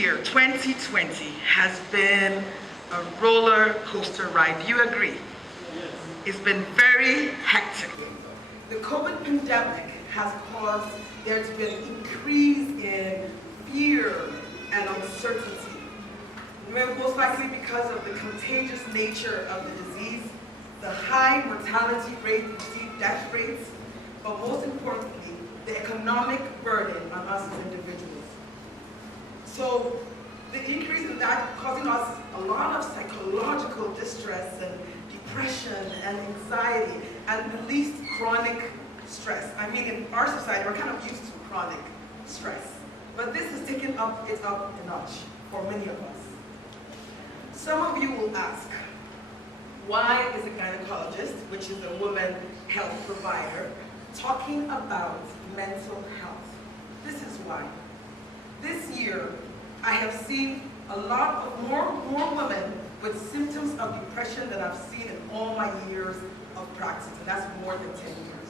year, 2020, has been a roller coaster ride. Do you agree? It's been very hectic. The COVID pandemic has caused there to be an increase in fear and uncertainty. Most likely because of the contagious nature of the disease, the high mortality rate, death rates, but most importantly, the economic burden on us as individuals. So the increase in that causing us a lot of psychological distress and depression and anxiety and at least chronic stress. I mean, in our society, we're kind of used to chronic stress. But this has taken it up a notch for many of us. Some of you will ask, why is a gynecologist, which is a woman health provider, talking about mental health? This is why. This year, I have seen a lot of more women with symptoms of depression than I've seen in all my years of practice, and that's more than 10 years.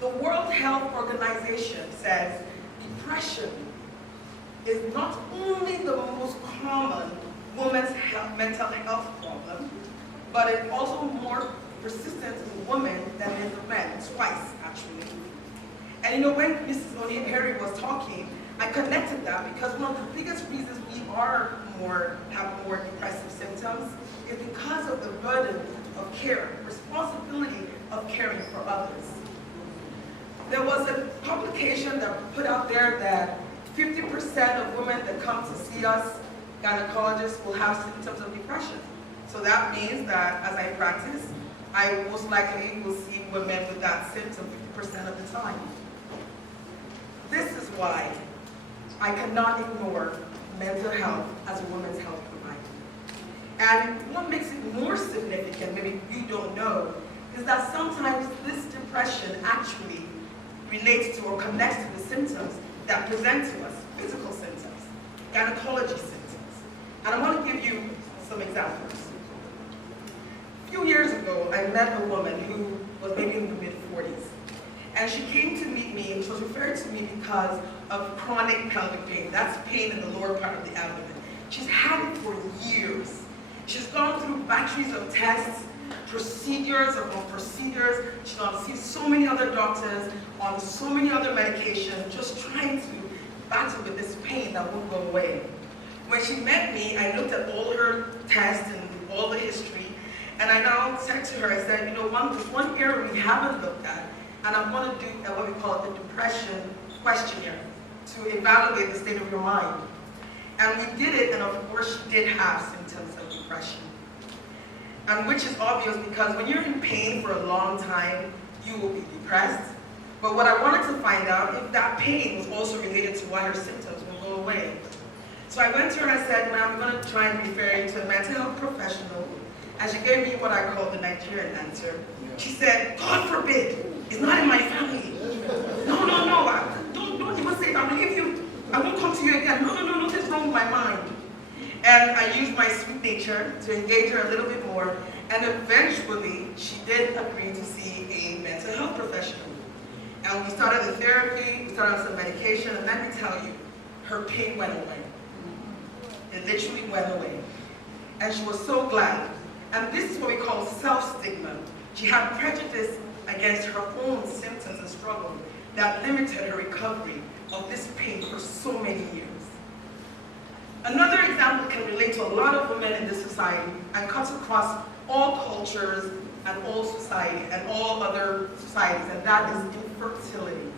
The World Health Organization says depression is not only the most common women's mental health problem, but it's also more persistent in women than in men, twice actually. And you know, when Mrs. O'Harry was talking, I connected that because one of the biggest reasons we have more depressive symptoms is because of the burden of care, responsibility of caring for others. There was a publication that put out there that 50% of women that come to see us, gynecologists, will have symptoms of depression. So that means that as I practice, I most likely will see women with that symptom 50% of the time. This is why I cannot ignore mental health as a women's health provider. And what makes it more significant, maybe you don't know, is that sometimes this depression actually relates to or connects to the symptoms that present to us, physical symptoms, gynecology symptoms. And I want to give you some examples. A few years ago, I met a woman who was maybe in the mid-40s. And she came to meet me, and she was referred to me because of chronic pelvic pain. That's pain in the lower part of the abdomen. She's had it for years. She's gone through batteries of tests, procedures upon procedures. She's gone to see so many other doctors, on so many other medications, just trying to battle with this pain that won't go away. When she met me, I looked at all her tests and all the history, and I now said to her, I said, you know, there's one area we haven't looked at, and I'm going to do what we call the depression questionnaire to evaluate the state of your mind. And we did it, and of course she did have symptoms of depression. And which is obvious because when you're in pain for a long time, you will be depressed. But what I wanted to find out if that pain was also related to why her symptoms will go away. So I went to her and I said, ma'am, I'm going to try and refer you to a mental health professional. And she gave me what I call the Nigerian answer. She said, God forbid, it's not in my family. No, don't even say that. I won't come to you again. No, nothing's wrong with my mind. And I used my sweet nature to engage her a little bit more. And eventually, she did agree to see a mental health professional. And we started the therapy, we started on some medication, and let me tell you, her pain went away. It literally went away. And she was so glad. And this is what we call self-stigma. She had prejudice against her own symptoms and struggle that limited her recovery of this pain for so many years. Another example can relate to a lot of women in this society and cuts across all cultures and all society and all other societies, and that is infertility.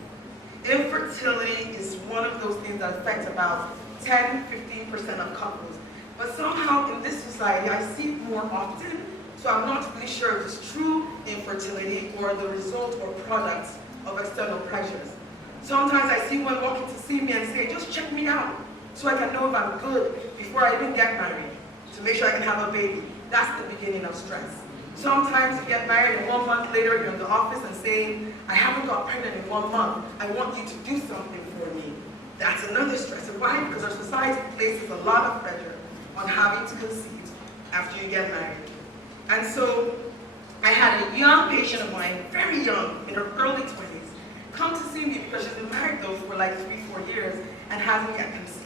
Infertility is one of those things that affects about 10–15% of couples. But somehow in this society, I see it more often, so I'm not really sure if it's true infertility or the result or product of external pressures. Sometimes I see one walking to see me and say, just check me out so I can know if I'm good before I even get married, to make sure I can have a baby. That's the beginning of stress. Sometimes you get married and 1 month later you're in the office and saying, I haven't got pregnant in 1 month. I want you to do something for me. That's another stressor. Why? Because our society places a lot of pressure on having to conceive after you get married. And so I had a young patient of mine, very young, in her early 20s, come to see me because she's been married though for like 3–4 years and hasn't yet conceived.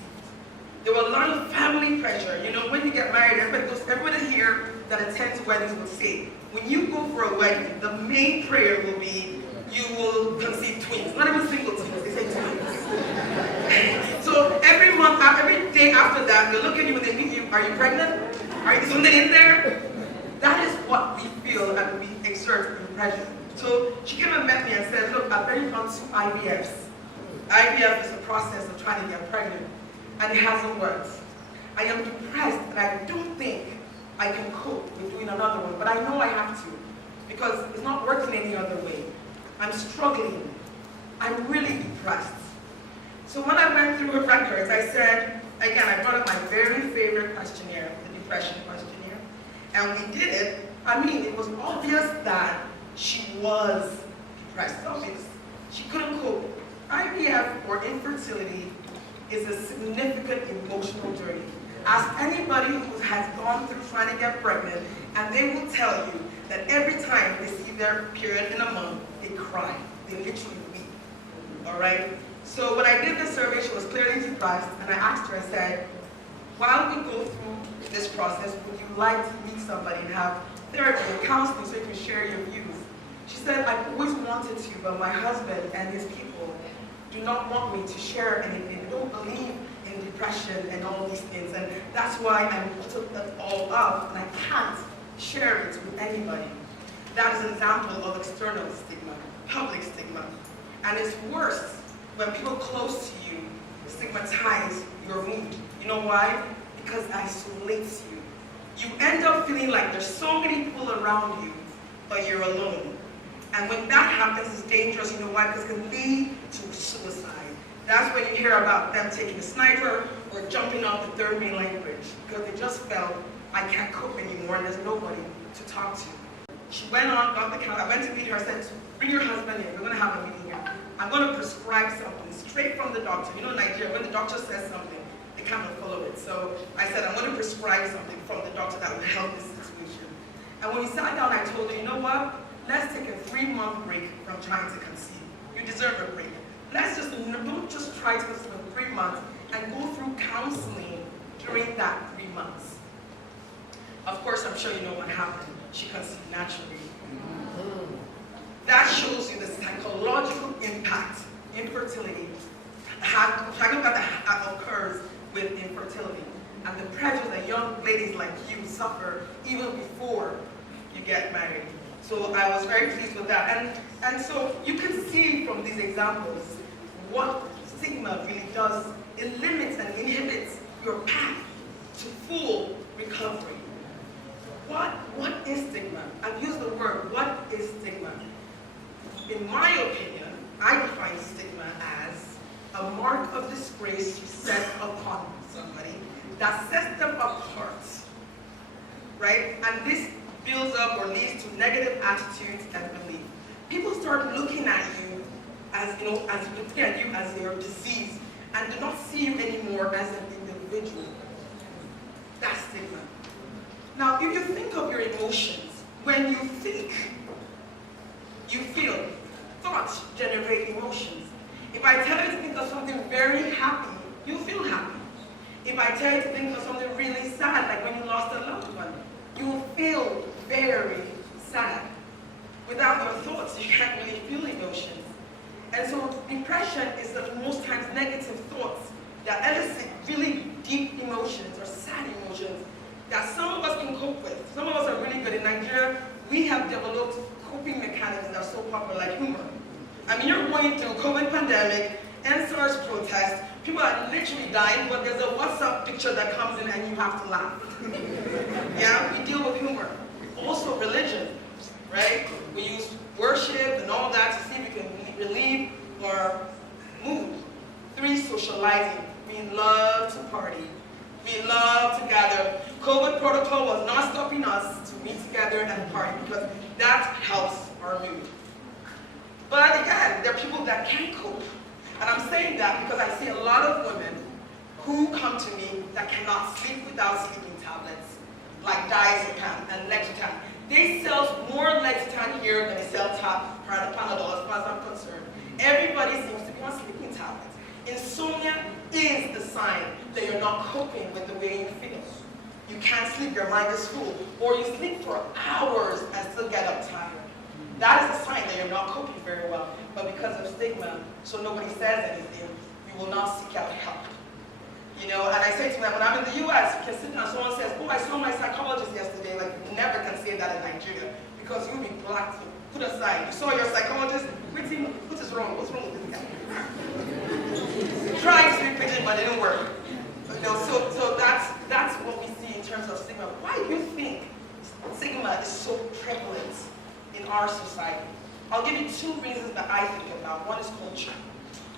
There was a lot of family pressure. You know, when you get married, everybody here that attends weddings will say, when you go for a wedding, the main prayer will be, you will conceive twins. Not even single twins, they say twins. So every month, every day after that, they look at you and they meet you, are you pregnant? Are you something in there? That is what we feel and we exert in pressure. So she came and met me and said, look, I've been on 2 IVFs. IVF is a process of trying to get pregnant, and it hasn't worked. I am depressed, and I don't think I can cope with doing another one, but I know I have to, because it's not working any other way. I'm struggling. I'm really depressed. So when I went through her records, I said, again, I brought up my very favorite questionnaire, the depression questionnaire, and we did it. I mean, it was obvious that she was depressed. It's obvious. She couldn't cope. IVF, or infertility, is a significant emotional journey. Ask anybody who has gone through trying to get pregnant, and they will tell you that every time they see their period in a month, they cry. They literally weep. All right? So when I did the survey, she was clearly depressed, and I asked her, I said, while we go through this process, would you like to meet somebody and have therapy or counseling so you can share your views? She said, I've always wanted to, but my husband and his people do not want me to share anything. They don't believe in depression and all these things, and that's why I took that all up, and I can't share it with anybody. That is an example of external stigma, public stigma. And it's worse when people close to you stigmatize your mood. You know why? Because it isolates you. You end up feeling like there's so many people around you, but you're alone. And when that happens, it's dangerous. You know why? Because it can lead to suicide. That's when you hear about them taking a sniper or jumping off the 3rd mainline bridge, because they just felt, I can't cope anymore, and there's nobody to talk to. She went on, got the count. I went to meet her. I said, bring your husband in. We're going to have a meeting here. I'm going to prescribe something straight from the doctor. You know, in Nigeria, when the doctor says something, they kind of follow it. So I said, I'm going to prescribe something from the doctor that will help this situation. And when we sat down, I told her, you know what? Let's take a 3-month break from trying to conceive. You deserve a break. Let's just, don't just try to conceive for 3 months, and go through counseling during that 3 months. Of course, I'm sure you know what happened. She conceived naturally. That shows you the psychological impact infertility that occurs with infertility, and the pressure that young ladies like you suffer even before you get married. So I was very pleased with that. And so you can see from these examples what stigma really does. It limits and inhibits your path to full recovery. What is stigma? I've used the word, what is stigma? In my opinion, I define stigma as a mark of disgrace you set upon somebody that sets them apart, right? And this builds up or leads to negative attitudes and belief. People start looking at you as, looking at you as your disease, and do not see you anymore as an individual. That's stigma. Now, if you think of your emotions, when you think, you feel. Thoughts generate emotions. If I tell you to think of something very happy, you'll feel happy. If I tell you to think of something really sad, like when you lost a loved one, you will feel very sad. Without your thoughts, you can't really feel emotions. And so depression is the most times negative thoughts that elicit really deep emotions or sad emotions that some of us can cope with. Some of us are really good. In Nigeria, we have developed coping mechanisms that are so popular, like humor. I mean, you're going through COVID pandemic, NSARS protest, people are literally dying, but there's a WhatsApp picture that comes in and you have to laugh. Yeah, we deal with humor. Also religion, right? We use worship and all that to see if we can relieve our mood. 3, socializing. We love to party. We love to gather. COVID protocol was not stopping us to meet together and party, because that helps our mood. But again, there are people that can't cope. And I'm saying that because I see a lot of women who come to me that cannot sleep without sleeping tablets, like diazepam and Lexotan. They sell more Lexotan here than they sell Panadol, as far as I'm concerned. Everybody seems to be on sleeping tablets. Insomnia is the sign that you're not coping with the way you feel. You can't sleep, your mind is full, or you sleep for hours and still get up tired. That is a sign that you're not coping very well. But because of stigma, so nobody says anything, you will not seek out help. You know, and I say to them, when I'm in the US, you can sit down, someone says, oh, I saw my psychologist yesterday. Like, you never can say that in Nigeria, because you'll be blacked, put aside. You saw your psychologist, what is wrong? What's wrong with this guy? Tried to speak pidgin, but it didn't work. You know, so that's what we see in terms of stigma. Why do you think stigma is so prevalent in our society? I'll give you two reasons that I think about. One is culture.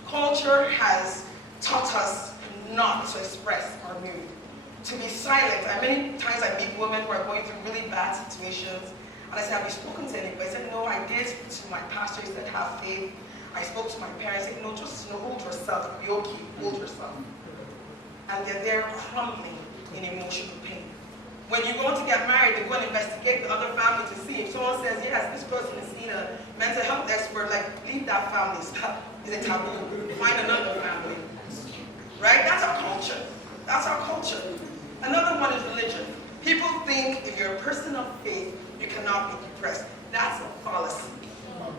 Culture has taught us not to express our mood, to be silent. And many times I meet women who are going through really bad situations, and I say, have you spoken to anybody? I said, no, I did to my pastor. He said, have faith. I spoke to my parents. He said, no, just hold yourself. You'll be okay. Hold yourself. And they're there crumbling in emotional pain. When you're going to get married, they go and investigate the other family to see if someone says, yes, this person is seen a mental health expert, like, leave that family. Stop. It's a taboo. Find another family. Right? That's our culture. That's our culture. Another one is religion. People think if you're a person of faith, you cannot be depressed. That's a fallacy.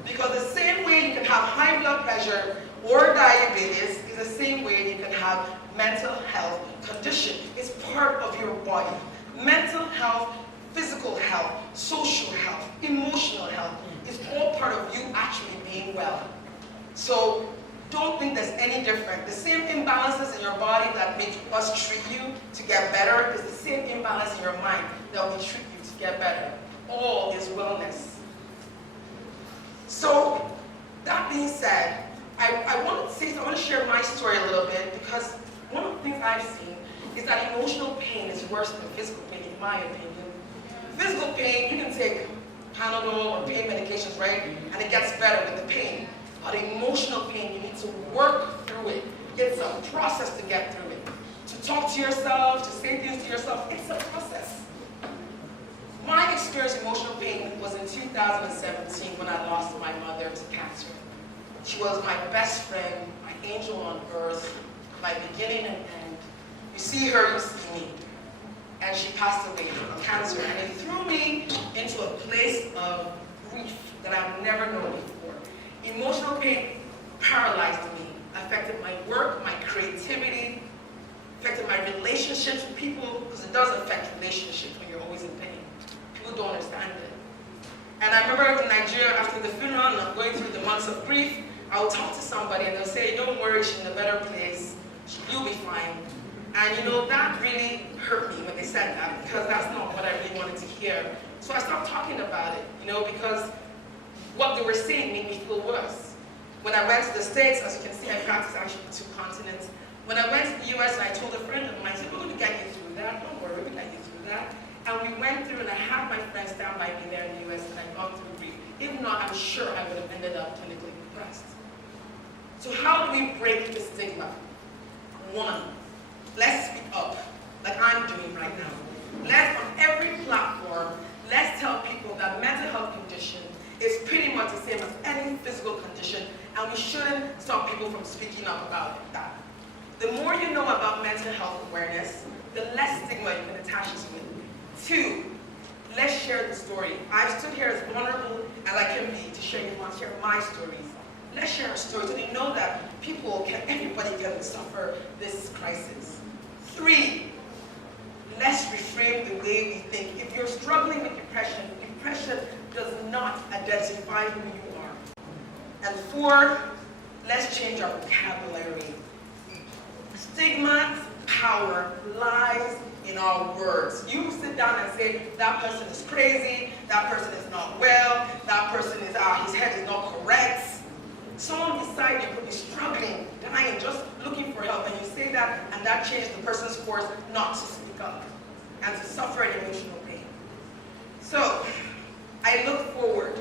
Because the same way you can have high blood pressure or diabetes is the same way you can have mental health condition. It's part of your body. Mental health, physical health, social health, emotional health is all part of you actually being well. So don't think there's any different. The same imbalances in your body that make us treat you to get better is the same imbalance in your mind that will treat you to get better. All is wellness. So that being said, I want to share my story a little bit, because one of the things I've seen is that emotional pain is worse than physical pain, in my opinion. Physical pain, you can take Panadol or pain medications, right? And it gets better with the pain. But emotional pain, you need to work through it. It's a process to get through it. To talk to yourself, to say things to yourself, it's a process. My experience with emotional pain was in 2017 when I lost my mother to cancer. She was my best friend, my angel on earth, my beginning and end. You see her, you see me. And she passed away from cancer. And it threw me into a place of grief that I've never known before. Emotional pain paralyzed me, affected my work, my creativity, affected my relationships with people, because it does affect relationships when you're always in pain. People don't understand it. And I remember in Nigeria, after the funeral, and I'm going through the months of grief, I would talk to somebody and they'll say, don't worry, she's in a better place, you'll be fine. And you know, that really hurt me when they said that, because that's not what I really wanted to hear. So I stopped talking about it, you know, because what they were saying made me feel worse. When I went to the States, as you can see, I practiced actually for 2 continents. When I went to the US and I told a friend of mine, I said, we're going to get you through that, don't worry, we'll get you through that. And we went through, and I had my friends stand by me there in the US, and I got through grief. If not, I'm sure I would have ended up clinically depressed. So how do we break the stigma? 1, let's speak up, like I'm doing right now. Let's, on every platform, let's tell people that mental health condition is pretty much the same as any physical condition, and we shouldn't stop people from speaking up about that. The more you know about mental health awareness, the less stigma you can attach to it. 2, let's share the story. I've stood here as vulnerable as I can be to share my stories. Let's share our stories so you know that everybody can suffer this crisis. 3, let's reframe the way we think. If you're struggling with depression, depression does not identify who you are. And 4, let's change our vocabulary. Stigma's power lies in our words. You sit down and say, that person is crazy, that person is not well, that person is, his head is not correct. Someone beside you could be struggling, dying, just looking for help, and you say that, and that changes the person's course not to speak up and to suffer an emotional pain. So, I look forward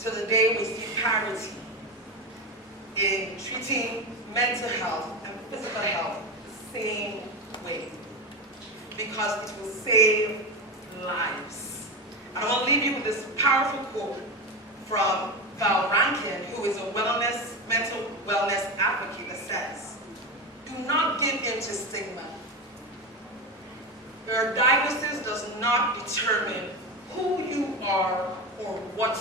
to the day we see parity in treating mental health and physical health the same way, because it will save lives. And I want to leave you with this powerful quote from Val Rankin, who is a mental wellness advocate, that says, "Do not give stigma. Your diagnosis does not determine who you are or what